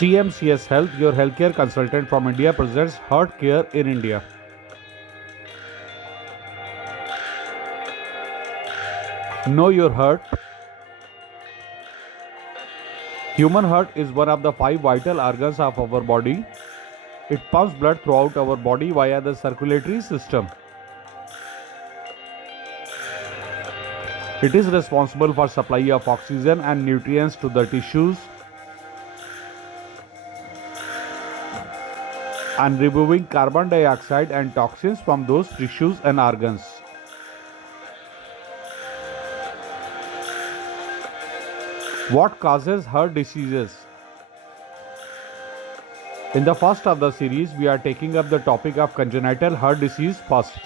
CMCS Health, your healthcare consultant from India, presents Heart Care in India. Know your heart. Human heart is one of the 5 vital organs of our body. It pumps blood throughout our body via the circulatory system. It is responsible for supply of oxygen and nutrients to the tissues and removing carbon dioxide and toxins from those tissues and organs. What causes heart diseases? In the first of the series, we are taking up the topic of congenital heart disease first.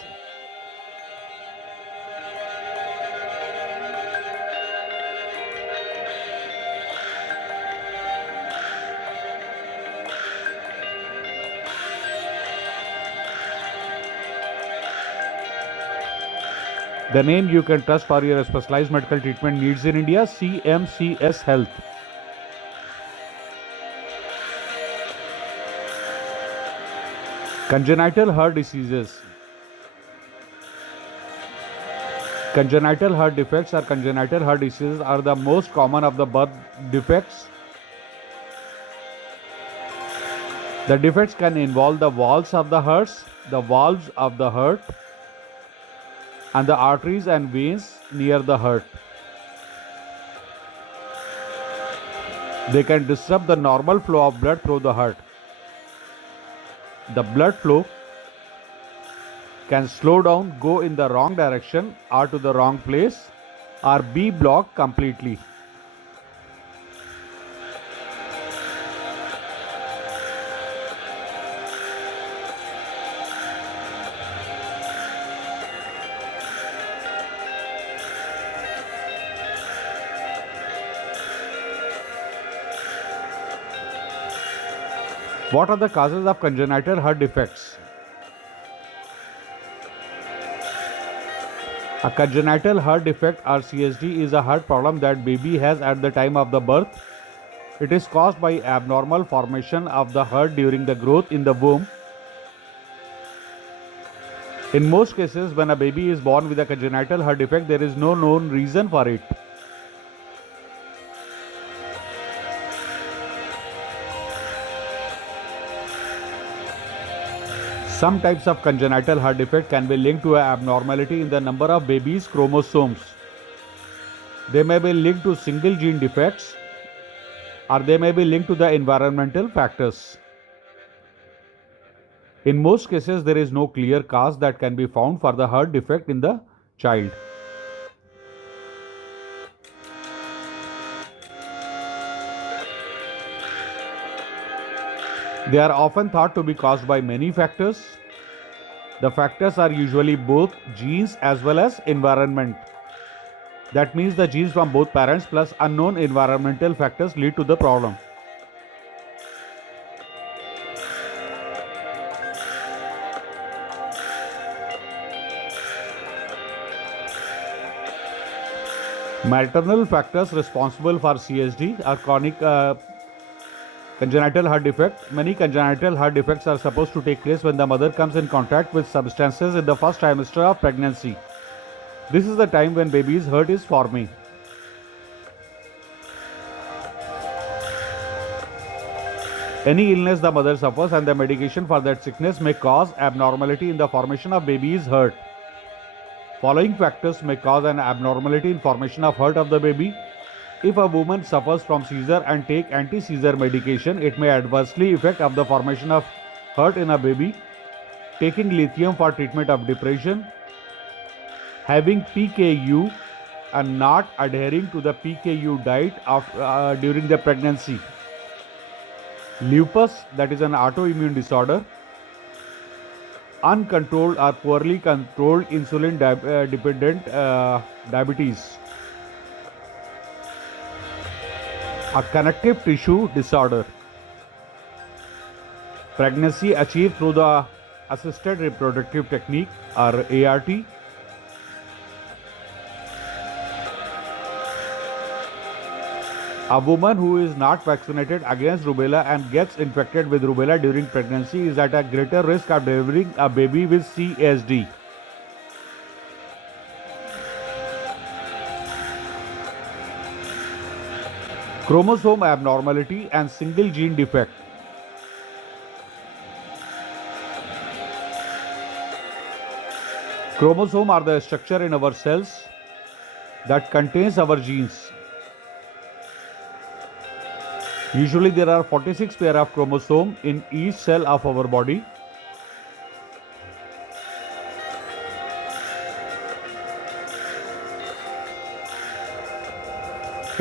The name you can trust for your specialized medical treatment needs in India, CMCS Health. Congenital heart diseases. Congenital heart defects or congenital heart diseases are the most common of the birth defects. The defects can involve the walls of the heart, and the arteries and veins near the heart. They can disrupt the normal flow of blood through the heart. The blood flow can slow down, go in the wrong direction or to the wrong place, or be blocked completely. What are the causes of congenital heart defects? A congenital heart defect or CHD is a heart problem that baby has at the time of the birth. It is caused by abnormal formation of the heart during the growth in the womb. In most cases, when a baby is born with a congenital heart defect, there is no known reason for it. Some types of congenital heart defect can be linked to an abnormality in the number of baby's chromosomes. They may be linked to single gene defects, or they may be linked to the environmental factors. In most cases, there is no clear cause that can be found for the heart defect in the child. They are often thought to be caused by many factors. The factors are usually both genes as well as environment. That means the genes from both parents plus unknown environmental factors lead to the problem. Maternal factors responsible for CHD are chronic congenital heart defect. Many congenital heart defects are supposed to take place when the mother comes in contact with substances in the first trimester of pregnancy. This is the time when baby's heart is forming. Any illness the mother suffers and the medication for that sickness may cause abnormality in the formation of baby's heart. Following factors may cause an abnormality in formation of heart of the baby. If a woman suffers from seizure and take anti-seizure medication, it may adversely affect of the formation of heart in a baby. Taking lithium for treatment of depression, having PKU and not adhering to the PKU diet during the pregnancy. Lupus, that is an autoimmune disorder. Uncontrolled or poorly controlled insulin dependent diabetes. A connective tissue disorder. Pregnancy achieved through the assisted reproductive technique or ART. A woman who is not vaccinated against rubella and gets infected with rubella during pregnancy is at a greater risk of delivering a baby with CSD. Chromosome abnormality and single gene defect. Chromosomes are the structure in our cells that contains our genes. Usually there are 46 pair of chromosomes in each cell of our body.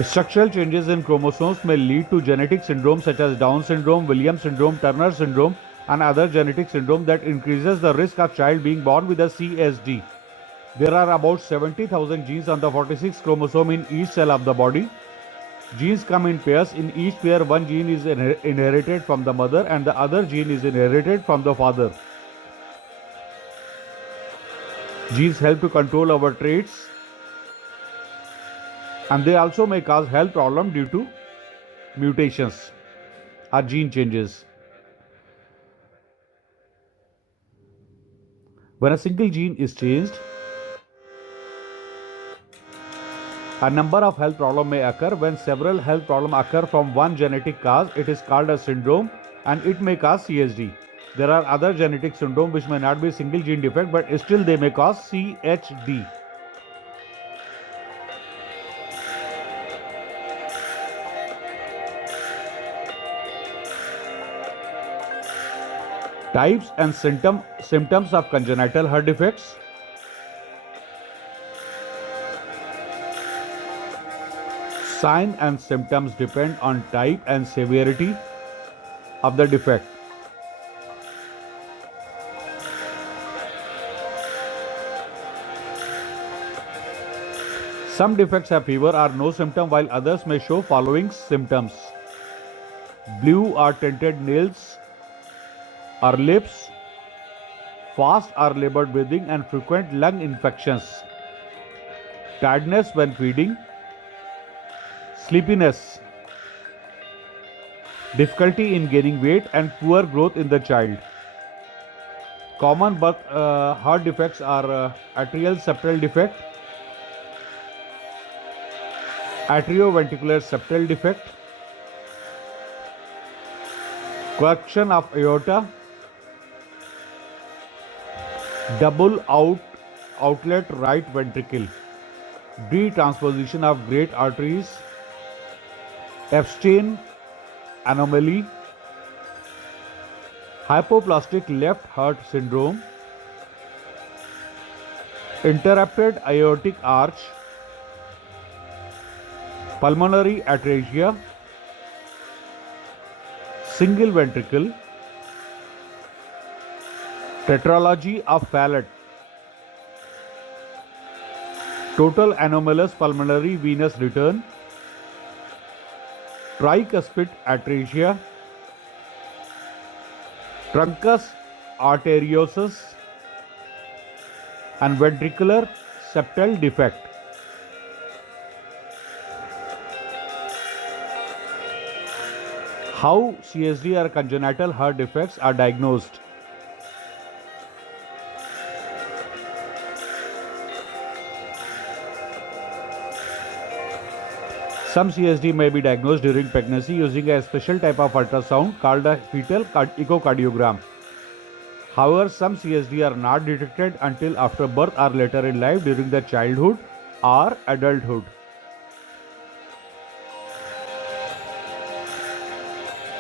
Structural changes in chromosomes may lead to genetic syndromes such as Down syndrome, Williams syndrome, Turner syndrome, and other genetic syndrome that increases the risk of child being born with a CSD. There are about 70,000 genes on the 46 chromosome in each cell of the body. Genes come in pairs. In each pair, one gene is inherited from the mother and the other gene is inherited from the father. Genes help to control our traits, and they also may cause health problems due to mutations or gene changes. When a single gene is changed, a number of health problems may occur. When several health problems occur from one genetic cause, it is called a syndrome and it may cause CSD. There are other genetic syndromes which may not be single gene defect, but still they may cause CHD. Types and symptoms of congenital heart defects. Sign and symptoms depend on type and severity of the defect. Some defects have fever or no symptom, while others may show following symptoms: blue or tinted nails or lips, fast or labored breathing and frequent lung infections, tiredness when feeding, sleepiness, difficulty in gaining weight and poor growth in the child. Common birth heart defects are atrial septal defect, atrioventricular septal defect, correction of aorta, double outlet right ventricle, detransposition of great arteries, Epstein anomaly, hypoplastic left heart syndrome, interrupted aortic arch, pulmonary atresia, single ventricle, tetralogy of Fallot, total anomalous pulmonary venous return, tricuspid atresia, truncus arteriosus, and ventricular septal defect. How CSD or congenital heart defects are diagnosed? Some CSD may be diagnosed during pregnancy using a special type of ultrasound called a fetal echocardiogram. However, some CSD are not detected until after birth or later in life during the childhood or adulthood.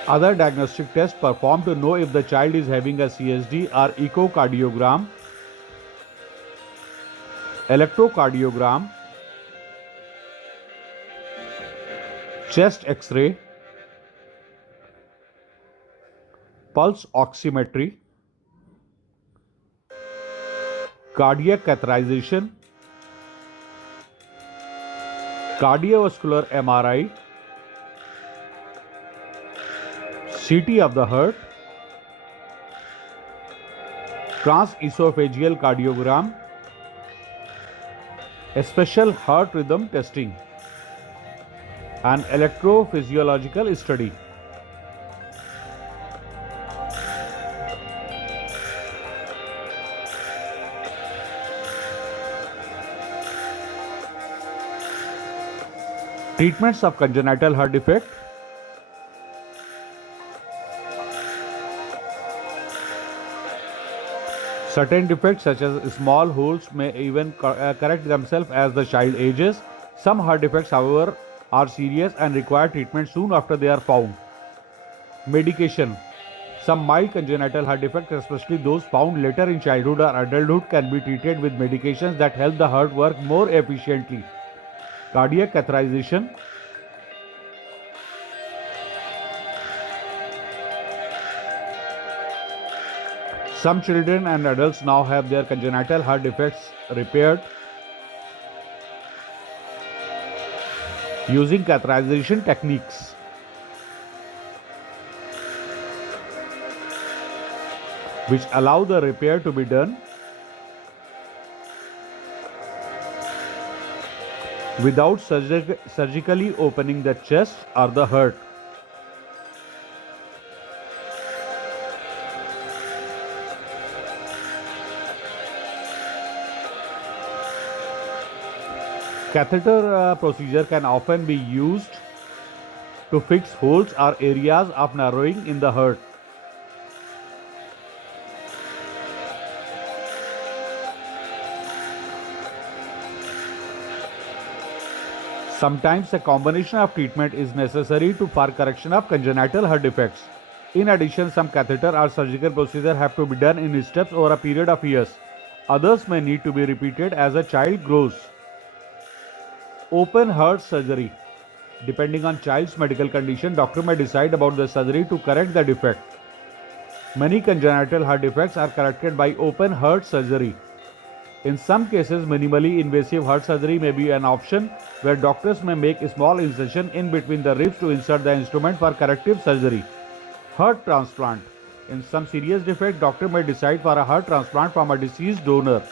Other diagnostic tests performed to know if the child is having a CSD are echocardiogram, electrocardiogram, chest X-ray, pulse oximetry, cardiac catheterization, cardiovascular MRI, CT of the heart, transesophageal cardiogram, a special heart rhythm testing. An electrophysiological study. Treatments of congenital heart defect. Certain defects such as small holes may even correct themselves as the child ages. Some heart defects, however, are serious and require treatment soon after they are found. Medication. Some mild congenital heart defects, especially those found later in childhood or adulthood, can be treated with medications that help the heart work more efficiently. Cardiac catheterization. Some children and adults now have their congenital heart defects repaired using catheterization techniques. Which allow the repair to be done without surgically opening the chest or the heart. Catheter procedure can often be used to fix holes or areas of narrowing in the heart. Sometimes a combination of treatment is necessary for correction of congenital heart defects. In addition, some catheter or surgical procedure have to be done in steps over a period of years. Others may need to be repeated as a child grows. Open heart surgery. Depending on child's medical condition, doctor may decide about the surgery to correct the defect. Many congenital heart defects are corrected by open heart surgery. In some cases, minimally invasive heart surgery may be an option where doctors may make a small incision in between the ribs to insert the instrument for corrective surgery. Heart transplant. In some serious defect, doctor may decide for a heart transplant from a deceased donor.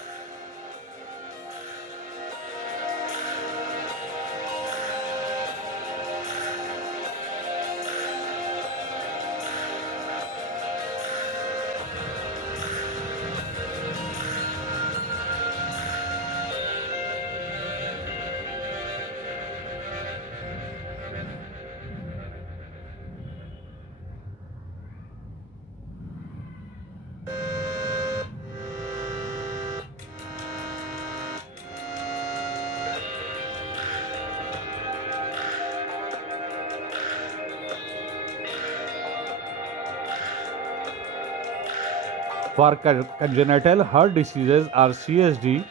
For congenital heart diseases or CSD,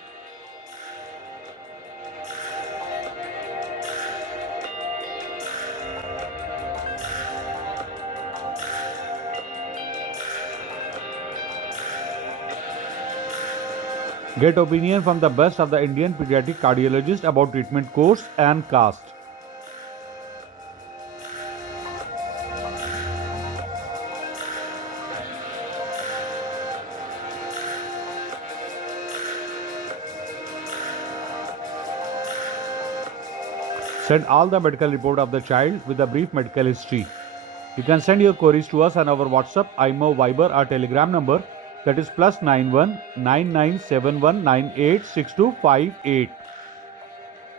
get opinion from the best of the Indian pediatric cardiologist about treatment course and cost. Send all the medical report of the child with a brief medical history. You can send your queries to us on our WhatsApp, IMO, Viber or Telegram number, that is +91 9971986258.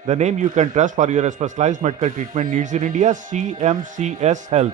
The name you can trust for your specialized medical treatment needs in India, CMCS Health.